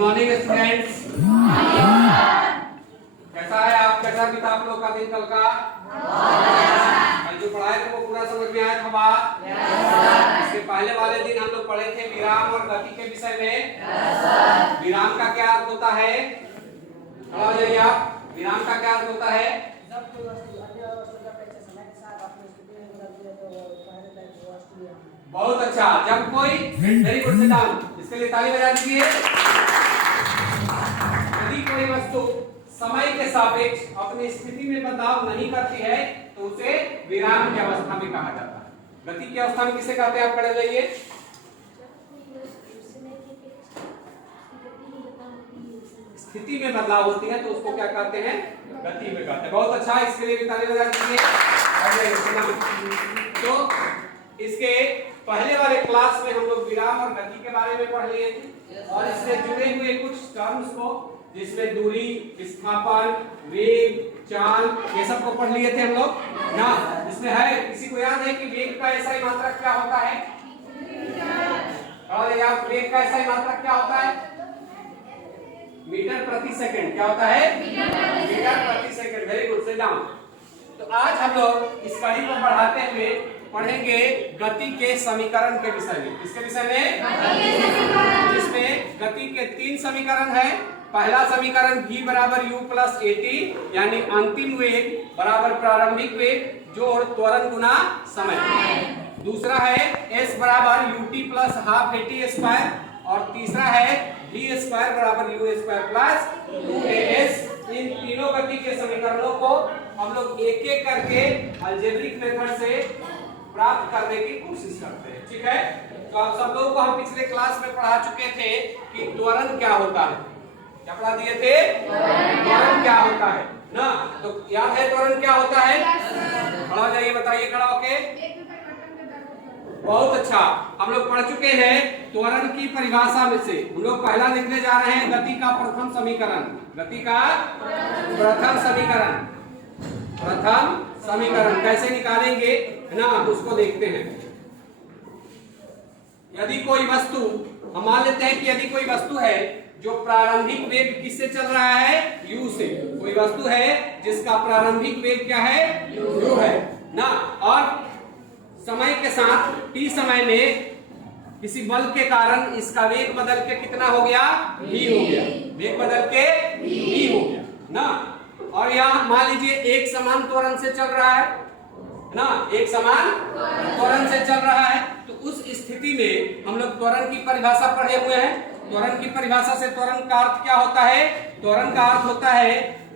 Morning students, कैसा है आप? कैसा बीता आप लोग का दिन कल का? कल जो पढ़ाए थे वो पूरा समझ में आया था बात? इसके पहले वाले दिन हम लोग पढ़े थे विराम और गति के विषय में। विराम का क्या अर्थ होता है? खड़ा हो जाइए आप। विराम का क्या अर्थ होता है? बहुत अच्छा, जब कोई वेरी गुड, सिट डाउन। इसके लिए ताली बजा दीजिए। यदि कोई वस्तु समय के सापेक्ष अपनी स्थिति में बदलाव नहीं करती है तो उसे विराम की अवस्था में कहा जाता है। गति की अवस्था में किसे कहते हैं? आप खड़े जाइए। स्थिति में बदलाव होती है तो उसको क्या कहते हैं? गति में कहते हैं। बहुत अच्छा, इसके लिए भी ताली बजा दीजिए। तो इसके पहले वाले क्लास में हम लोग विराम और गति के बारे में पढ़ लिए थे और इससे जुड़े हुए कुछ टर्म्स को, जिसमें दूरी, विस्थापन, वेग, चाल, ये सब को पढ़ लिए थे हम लोग ना। इसमें है, किसी को याद है कि वेग का ऐसा ही मात्रक क्या होता है? और यार वेग का ऐसा ही मात्रक क्या होता है? मीटर प्रति सेकंड। क्या होता है? मीटर प्रति second. Very good, sit down. तो आज हम लोग इस कड़ी को बढ़ाते हुए पढ़ेंगे गति के समीकरण के विषय में। किसके विषय में? जिसमें गति के 3 समीकरण हैं। पहला समीकरण v बराबर u प्लस at, यानी अंतिम वेग बराबर प्रारंभिक वेग जोड़ त्वरण गुना समय। दूसरा है s बराबर ut plus half at square और तीसरा है v स्क्वायर बराबर u स्क्वायर प्लस 2as। इन तीनों गति के समीकरणों को हम लोग एक एक करके अलजेब्रिक मेथड से प्राप्त करने की कोशिश करते हैं। ठीक है, तो आप सब लोगों को हम पिछले क्लास में पढ़ा चुके थे कि त्वरण क्या होता है। क्या पढ़ा दिए थे? त्वरण क्या होता है ना। तो याद है त्वरण क्या होता है? खड़ा हो जाइए, बताइए खड़ा होके। बहुत अच्छा, हम लोग पढ़ चुके हैं त्वरण की परिभाषा में से हम लोग पहला लिखने जा रहे हैं गति का प्रथम समीकरण। गति का प्रथम समीकरण। प्रथम समीकरण कैसे निकालेंगे है ना, उसको देखते हैं। यदि कोई वस्तु, हम मान लेते हैं कि यदि कोई वस्तु है जो प्रारंभिक वेग किससे चल रहा है? u से। कोई वस्तु है जिसका प्रारंभिक वेग क्या है? u है ना। और समय के साथ t समय में किसी बल के कारण इसका वेग बदल के कितना हो गया? v हो गया। वेग बदल के v हो गया ना। और यहाँ मान लीजिए एक समान त्वरण से चल रहा है ना, एक समान त्वरण से चल रहा है। तो उस स्थिति में हम लोग त्वरण की परिभाषा पढ़े हुए हैं। त्वरण की परिभाषा से त्वरण का अर्थ क्या होता है? त्वरण का अर्थ होता है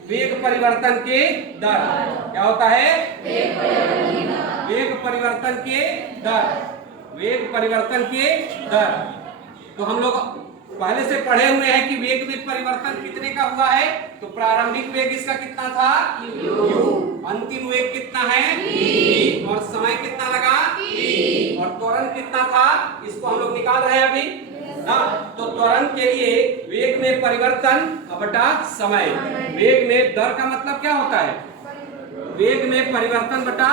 वेग परिवर्तन के दर। क्या होता है? वेग परिवर्तन के दर। वेग परिवर्तन के दर। तो हम लोग पहले से पढ़े हुए हैं कि वेग में परिवर्तन कितने का हुआ है? तो प्रारंभिक वेग इसका कितना था? u। अंतिम वेग कितना है? v। और समय कितना लगा? t। और त्वरण कितना था? इसको हम लोग निकाल रहे हैं अभी ना। तो त्वरण के लिए वेग में परिवर्तन बटा समय। वेग में दर का मतलब क्या होता है? वेग में परिवर्तन बटा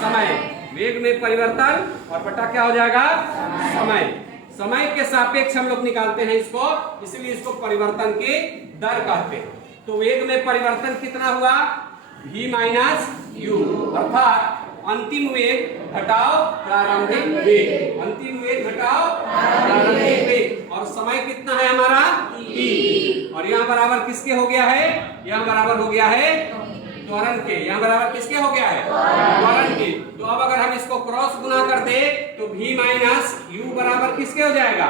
समय। वेग में परिवर्तन और बटा क्या हो जाएगा? समय। समय के सापेक्ष हम लोग निकालते हैं इसको, इसलिए इसको परिवर्तन की दर कहते हैं। तो वेग में परिवर्तन कितना हुआ? v माइनस u, अर्थात अंतिम वेग घटाओ प्रारंभिक वेग। अंतिम वेग घटाओ प्रारंभिक वेग। और समय कितना है हमारा? t। और यहाँ बराबर किसके हो गया है? यहाँ बराबर हो गया है त्वरण के। यहाँ बराबर किसके हो गया है? त्वरण के। तो अब अगर हम इसको क्रॉस गुना कर दे तो v माइनस u बराबर किसके हो जाएगा?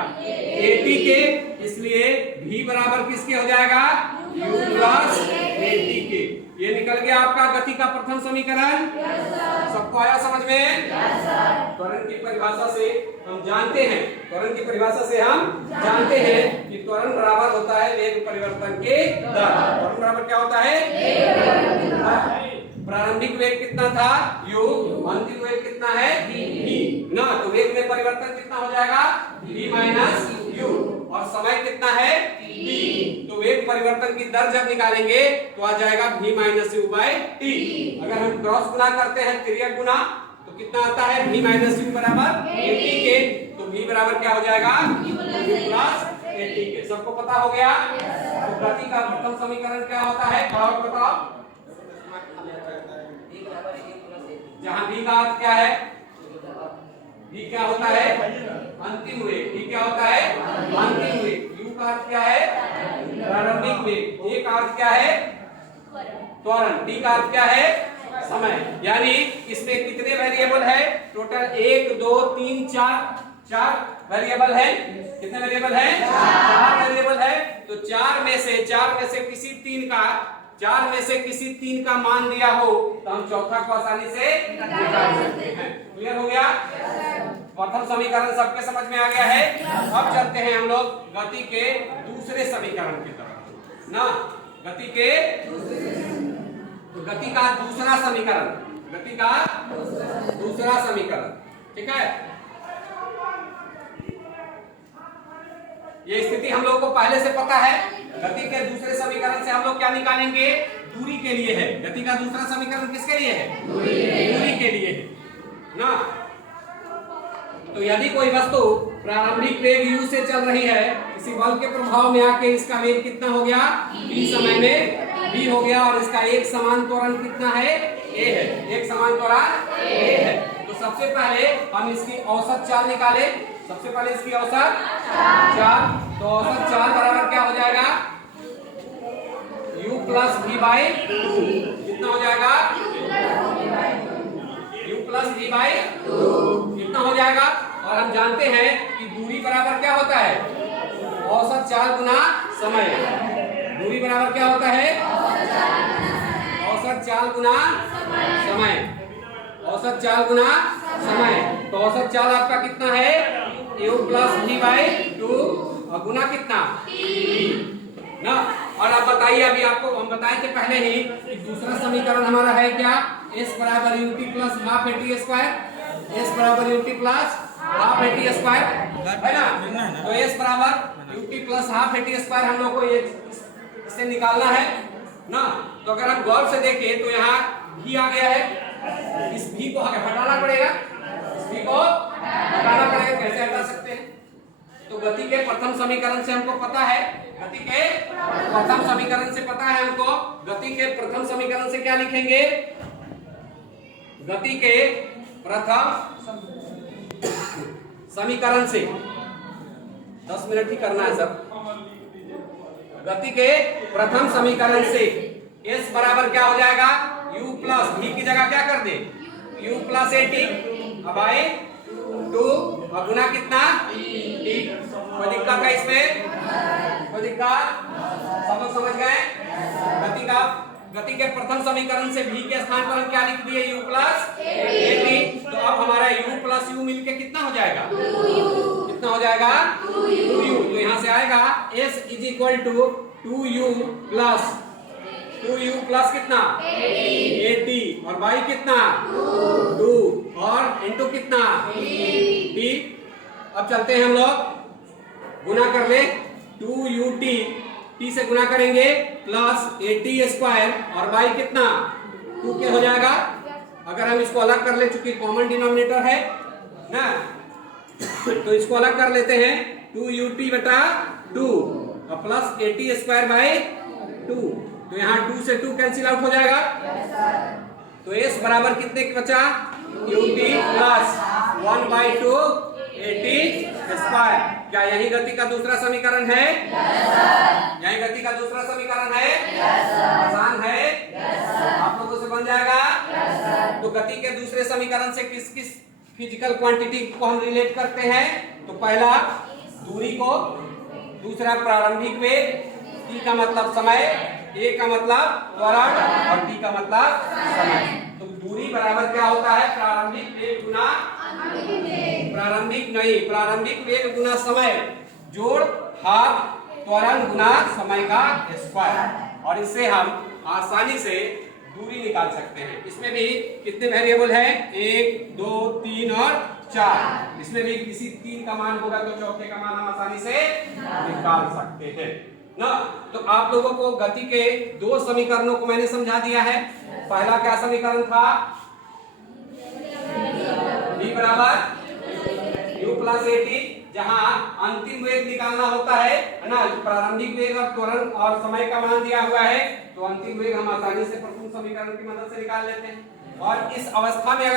at के। इसलिए v बराबर किसके हो जाएगा? u प्लस at के। ये निकल गया आपका गति का प्रथम समीकरण। सबको आया समझ में? त्वरण की परिभाषा से हम जानते हैं, त्वरण की परिभाषा से हम जानते हैं कि त्वरण बराबर होता है वेग परिवर्तन के दर। त्वरण बराबर क्या होता है? प्रारंभिक वेग कितना था? u। अंतिम वेग कितना है? v ना। तो वेग में परिवर्तन कितना हो जाएगा? v minus u। और समय कितना है? t। तो वेग परिवर्तन की दर जब निकालेंगे तो आ जाएगा v minus u by t। अगर हम क्रॉस गुना करते हैं, तिर्यक गुना, तो कितना आता है? v माइनस u बराबर at के। तो v बराबर क्या हो जाएगा? u प्लस 80 के। सबको पता हो गया? तो गति का प्रथम समीकरण क्या होता है? और बताओ। जहां v का अर्थ क्या है? v क्या होता है? अंतिम वेग। v क्या होता है? अंतिम वेग। u का अर्थ क्या है? प्रारंभिक वेग। a का अर्थ क्या है? त्वरण। d का अर्थ क्या है? समय। यानी इसमें कितने वेरिएबल है? टोटल 1 2 3 4 वेरिएबल है। कितने वेरिएबल है? 4 वेरिएबल है। तो 4 में से किसी तीन का मान दिया हो तो हम चौथा को आसानी से निकाल सकते हैं। क्लियर हो गया? प्रथम समीकरण सबके समझ में आ गया है। अब चलते हैं हम लोग गति के दूसरे समीकरण की तरफ ना। गति का दूसरा समीकरण। ठीक है, ये स्थिति हम लोग को पहले से पता है। गति के दूसरे समीकरण से हम लोग क्या निकालेंगे? दूरी के लिए है। गति का दूसरा समीकरण किसके लिए है? दूरी के लिए है ना। तो यदि कोई वस्तु प्रारंभिक वेग u से चल रही है, किसी बल के प्रभाव में आके इसका वेग कितना हो गया? v समय में v हो गया, और इसका एक समान त्वरण कितना है? a है। एक समान त्वरण a है। तो सबसे पहले हम इसकी औसत चाल निकाले। सबसे पहले इसकी औसत चाल। तो औसत चाल बराबर क्या हो जाएगा? u plus v by 2। कितना हो जाएगा? u प्लस v बाई 2 कितना हो जाएगा? और हम जानते हैं कि दूरी बराबर क्या होता है? औसत चाल गुना समय। दूरी बराबर क्या होता है? औसत चाल गुना समय। औसत चाल गुना समय। तो औसत चाल आपका कितना है? u प्लस v बाई 2 और गुना कितना? ना। और अब बताइए, अभी आपको हम बताए थे पहले ही कि दूसरा समीकरण हमारा है क्या? s बराबर ut plus half at square. s बराबर ut plus half at square है ना। तो s बराबर ut plus half at square हम लोग को ये इससे निकालना है ना। तो अगर हम गौर से देखें तो यहाँ v आ गया है। इस v को हटाना पड़ेगा। कैसे हटा सकते हैं? तो गति के प्रथम समीकरण से हमको पता है। गति के प्रथम समीकरण से पता है हमको। गति के प्रथम समीकरण से क्या लिखेंगे? गति के प्रथम समीकरण से 10 मिनट ही करना है सब। गति के प्रथम समीकरण से s बराबर क्या हो जाएगा? u प्लस v की जगह क्या कर दे? u प्लस 80 अब आए 2 और गुना कितना? t। कोई दिक्कत है इसमें? कोई दिक्कत? सब लोग समझ गए? गति के प्रथम समीकरण से v के स्थान पर हम क्या लिख दिए? u plus 80। तो अब हमारा u प्लस u मिलके कितना हो जाएगा? कितना हो जाएगा? 2u। तो यहाँ से आएगा s is equal to 2u plus कितना? 80 और बाई कितना? 2 और इंटू कितना? t। अब चलते हैं हम लोग, गुना कर ले। 2ut t से गुना करेंगे प्लस 80 स्क्वायर और बाई कितना? 2 के हो जाएगा। अगर हम इसको अलग कर ले, चूंकि कॉमन डिनोमिनेटर है ना, तो इसको अलग कर लेते हैं। 2ut बटा 2 और प्लस 80 स्क्वायर बाई 2। तो यहाँ 2 से 2 कैंसिल आउट हो जाएगा। तो s बराबर कितने की बचा? ut plus 1/2 80 square. क्या यही गति का दूसरा समीकरण है? यही गति का दूसरा समीकरण है। आसान है, आप लोगों से बन जाएगा। तो गति के दूसरे समीकरण से किस किस फिजिकल क्वांटिटी को हम रिलेट करते हैं? तो पहला दूरी को, दूसरा प्रारंभिक वेग, t का मतलब समय, a का मतलब त्वरण और t का मतलब समय। तो दूरी बराबर क्या होता है? प्रारंभिक वेग गुना प्रारंभिक वेग गुना समय जोड़ हाफ त्वरण गुना समय का स्क्वायर। और इससे हम आसानी से दूरी निकाल सकते हैं। इसमें भी कितने वेरिएबल हैं? 1 2 3 और 4। इसमें भी किसी 3 का मान होगा तो चौथे का मान हम आसानी से निकाल सकते हैं ना। तो आप लोगों को गति के 2 समीकरणों को मैंने समझा दिया है। पहला क्या समीकरण था? v बराबर u प्लस 80 जहां अंतिम वेग निकालना होता है ना, प्रारंभिक वेग और त्वरण और समय का मान दिया हुआ है, तो अंतिम वेग हम आसानी से प्रथम समीकरण की मदद से निकाल लेते हैं। और इस अवस्था में